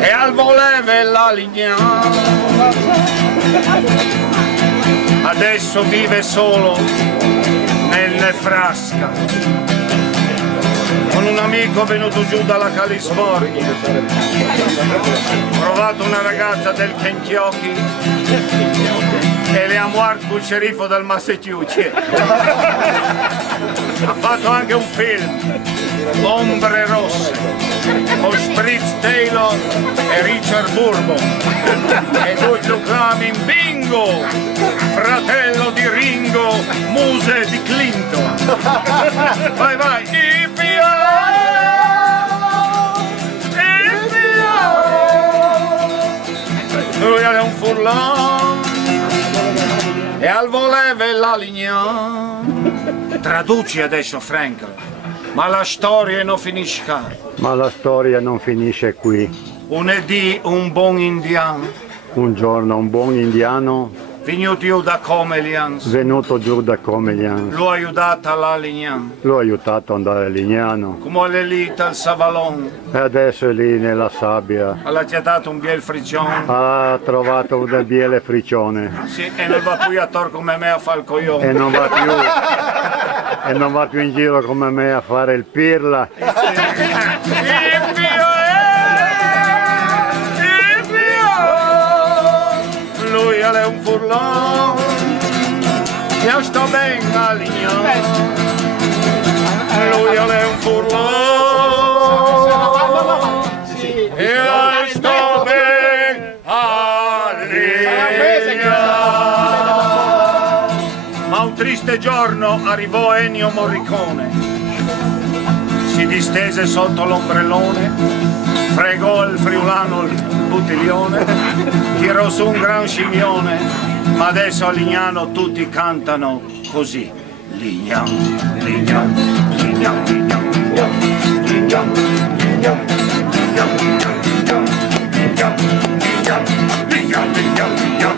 E al voleve la Lignano, adesso vive solo nel Nebraska, con un amico venuto giù dalla California. Ho trovato una ragazza del Kentucky e le ha morto il sceriffo del Massachusetts. Ha fatto anche un film, Ombre Rosse, con Spritz Taylor e Richard Bourbon. E tu lo chiami Bingo, fratello di Ringo, muse di Clinton. Vai, vai, lui è un furlone e al voleve la Lignano. Traduci adesso, Frank, ma la storia non finisce qua. Ma la storia non finisce qui. Lunedì un buon indiano, Un giorno un buon indiano venuto giù da Comelians, venuto giù da Comelian l'ho aiutata alla Lignano, l'ho aiutato ad andare a Lignano come è lì al Savalon, e adesso è lì nella sabbia. ha dato un bel friccione. Ha trovato una biele friccione Sì, e non va più a tor come me a fare il coglione. e non va più in giro come me a fare il pirla. Lui è un furlone, io sto bene a Lignano. Lui è un furlone, io sto bene a Lignano. Ma un triste giorno arrivò Ennio Morricone, si distese sotto l'ombrellone, fregò il friulano il bottiglione, tirò su un gran scimmione, ma adesso a Lignano tutti cantano così. Lignano, Lignano, Lignano, Lignano, Lignano, Lignano, Lignano, Lignano, Lignano, Lignano, Lignano.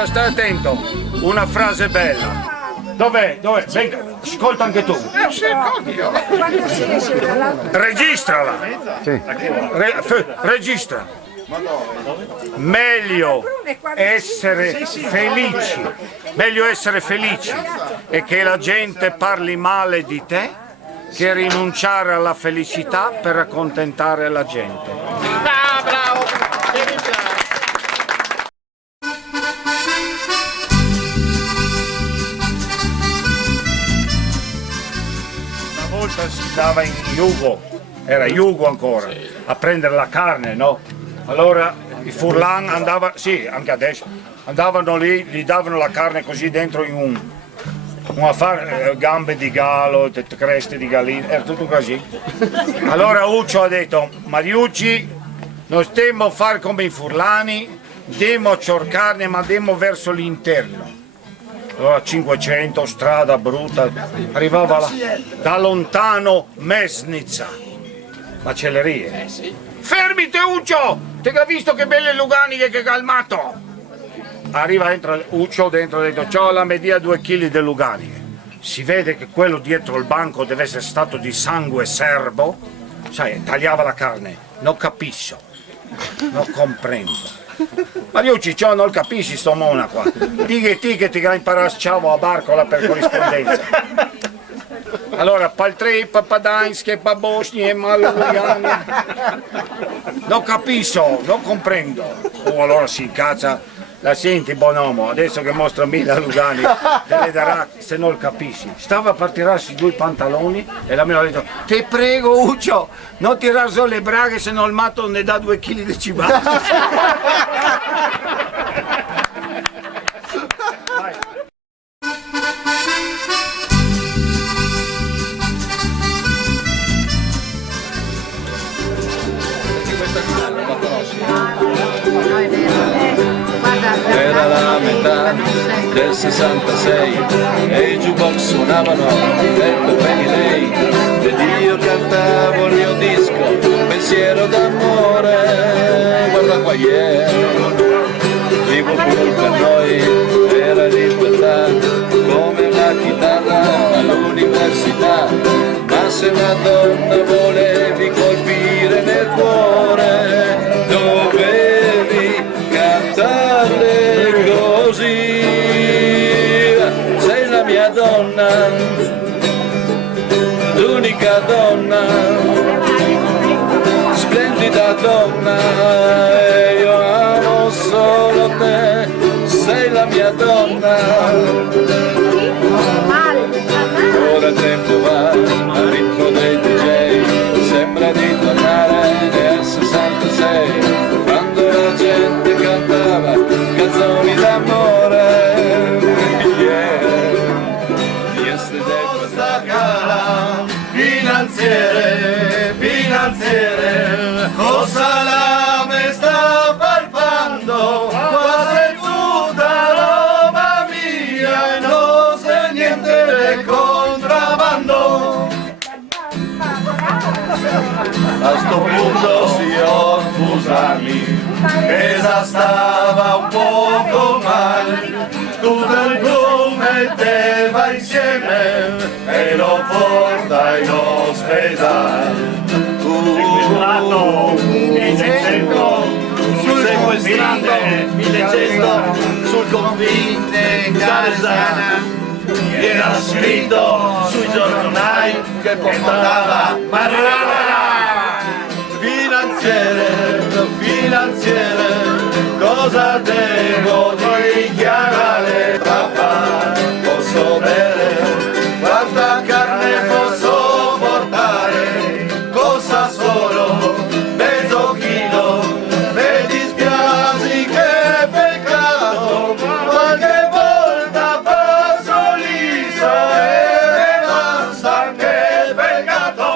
Allora stai attento, una frase bella. Dov'è? Dov'è? Venga, ascolta anche tu. Registrala. Sì. Registra. meglio essere felici, e che la gente parli male di te che rinunciare alla felicità per accontentare la gente. Ah, bravo! Una volta si andava in Jugo, era Jugo ancora, a prendere la carne, no? Allora i furlan andavano, sì, anche adesso, andavano lì, gli davano la carne così dentro in un affare, gambe di gallo, creste di gallina, era tutto così. Allora Uccio ha detto, Mariucci, non stiamo a fare come i furlani, andiamo a cercarne, ma andiamo verso l'interno. Allora 500, strada brutta, arrivava da lontano Mesnica, macellerie. Fermite Uccio, ti ha visto che belle luganiche che calmato? Arriva dentro, Uccio dentro, ha detto, c'ho la media 2 kg di luganiche. Si vede che quello dietro il banco deve essere stato di sangue serbo, sai, tagliava la carne, non capisco, non comprendo. Mariucci, ciò non capisci sto mona qua. Ti che ti ha imparato ciao a barcola per corrispondenza. Allora, paltrei, papadanske, babosni e maluriani. Non capisco, non comprendo. Allora si incazza, la senti buonomo, adesso che mostra 1000 lugani, te le darà se non capisci. Stava per tirarsi 2 pantaloni e la mia ha detto, ti prego Uccio, non tirar su le braghe se no il matto ne dà 2 kg di cibato. Era la metà del 66 e i jukebox suonavano detto bene lei ed io cantavo il mio disco pensiero d'amore, guarda qua Liverpool per noi era libertà come una chitarra all'università, ma se una donna volevi colpire nel cuore dovevi cantarle così. Sei la mia donna, l'unica donna, splendida donna, e io amo solo te, sei la mia donna. Ora il tempo va al ritmo dei DJ, sembra di tornare nel 66, quando la gente cantava canzoni d'amore. Questa cara finanziere, cosa la me sta palpando? Quasi tutta roba mia e non c'è niente di contrabbando. A sto punto signor scusami, che già stava un poco male, tutto il blu metteva insieme e lo porta in ospedale. Sequestrato 1100 sul confine Garzana, era scritto sui giornali che portava finanziere, cosa devo dichiarare? Papà, posso bere, quanta carne posso portare? Costa solo mezzo chilo, mi dispiace che peccato, qualche volta passo lisa e basta che peccato,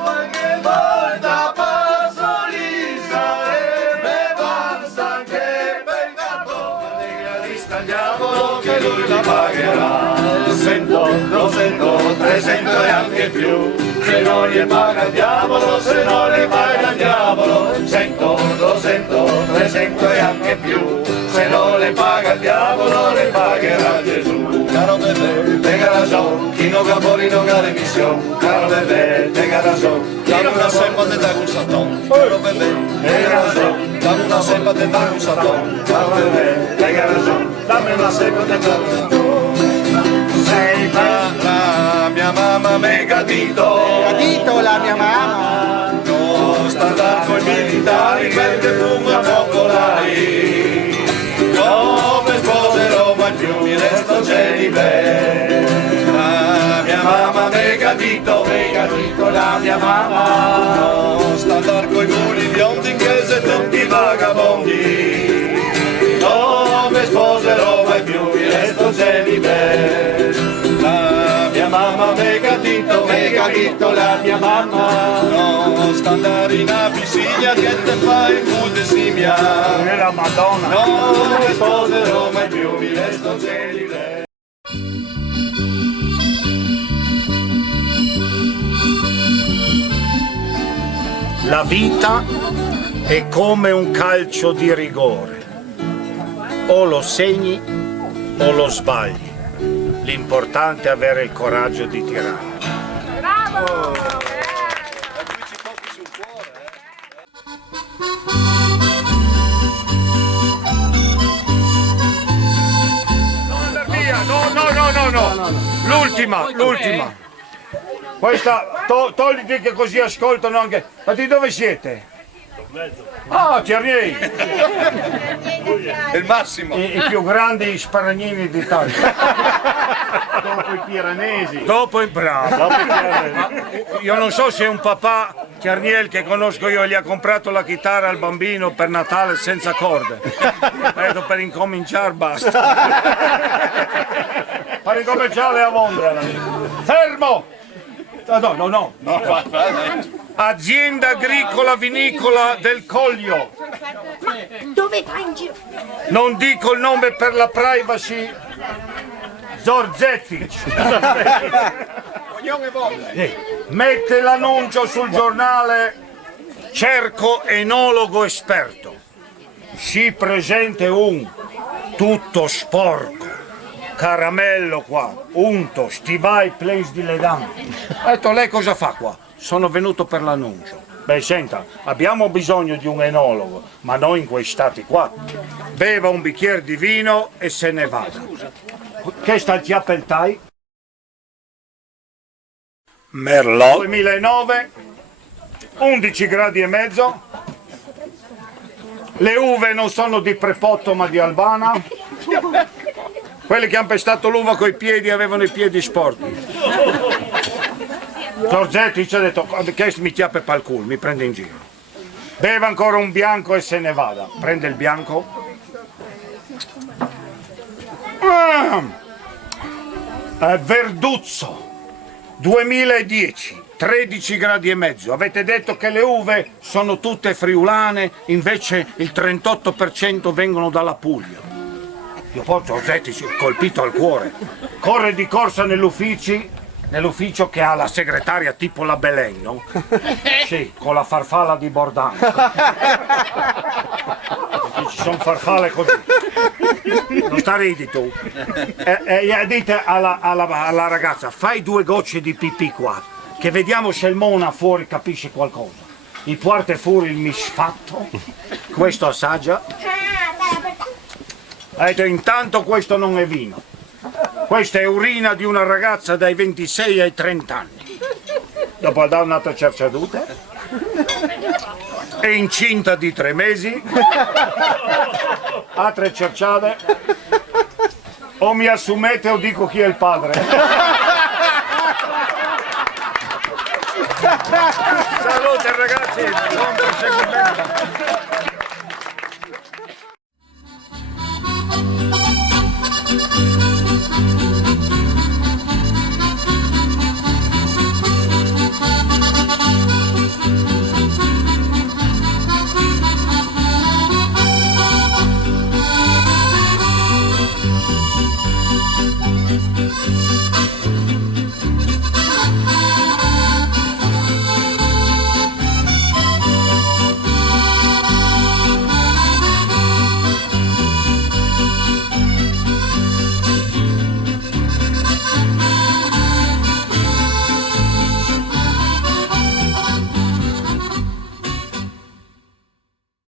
qualche volta passo lisa e basta che peccato, legalista diavolo che lui la pagherà, 100, 200, 300 e anche più. Se non gli paga il diavolo, se non gli paga il diavolo, 100, 200, 300 e anche più. Se non le paga il diavolo, le pagherà Gesù. Caro bebè, tenga razón, chi non capori non ha remisión. Caro bebè, tenga razón, chi non capori non ha remisión. Caro bebè, tenga razón, una cepa de tacusatón, tenga razón, dame una cepa de tacusatón. Sei la mia mamma me gatito, Gatito la mia mamma, non sta andando coi militari perché fuma focolari. Non mi sposerò mai più, mi resto celibe. La mia mamma me gatito, la mia mamma. Non sta andando coi muli biondi in chiesa e tutti vagabondi. Non mi sposerò mai più, mi resto celibe. La mia mamma me gatito, la mia mamma. Non sta andare in Abissinia che te fa il culo di simia. La Madonna. Non mi sposerò mai più, mi resto celibe. La vita è come un calcio di rigore. O lo segni o lo sbagli. L'importante è avere il coraggio di tirare. Non andar via, no. L'ultima. Questa, togliti che così ascoltano anche. Ma di dove siete? Ah, Cerniei! È il massimo. I più grandi sparagnini d'Italia. Dopo i piranesi. Dopo il bravo. Io non so se un papà, Cerniel, che conosco io, gli ha comprato la chitarra al bambino per Natale senza corde. Vedo per incominciare basta. Per incominciare a vondere. Fermo! No. Azienda agricola vinicola del Coglio. Ma dove vai in giro? Non dico il nome per la privacy. Zorzetti. Mette l'annuncio sul giornale. Cerco enologo esperto. Si presente un tutto sporco. Caramello qua, unto, stivai place di leganti. Ho detto, lei cosa fa qua? Sono venuto per l'annuncio. Beh, senta, abbiamo bisogno di un enologo, ma non in quei stati qua. Beva un bicchiere di vino e se ne va. Che sta il chiappeltai? Merlot 2009, 11 gradi e mezzo. Le uve non sono di Prepotto ma di Albana. Quelli che hanno pestato l'uva coi piedi avevano i piedi sporchi. Giorgetti ci ha detto che mi chiappe pal culo, mi prende in giro. Beve ancora un bianco e se ne vada. Prende il bianco. Verduzzo 2010, 13 gradi e mezzo. Avete detto che le uve sono tutte friulane, invece il 38% vengono dalla Puglia. Io poi Giorgetti si è colpito al cuore. Corre di corsa nell'ufficio che ha la segretaria tipo la Belen, no? Sì, con la farfalla di Bordano. Ci sono farfalle così. Non sta ridi tu. Dite alla ragazza, fai 2 gocce di pipì qua, che vediamo se il Mona fuori capisce qualcosa. Il parte fuori il misfatto, questo assaggia. Intanto questo non è vino. Questa è urina di una ragazza dai 26 ai 30 anni. Dopo ha dato un'altra cerciaduta. È incinta di 3 mesi. Altre cerciate. O mi assumete o dico chi è il padre. Salute ragazzi, buon proseguimento.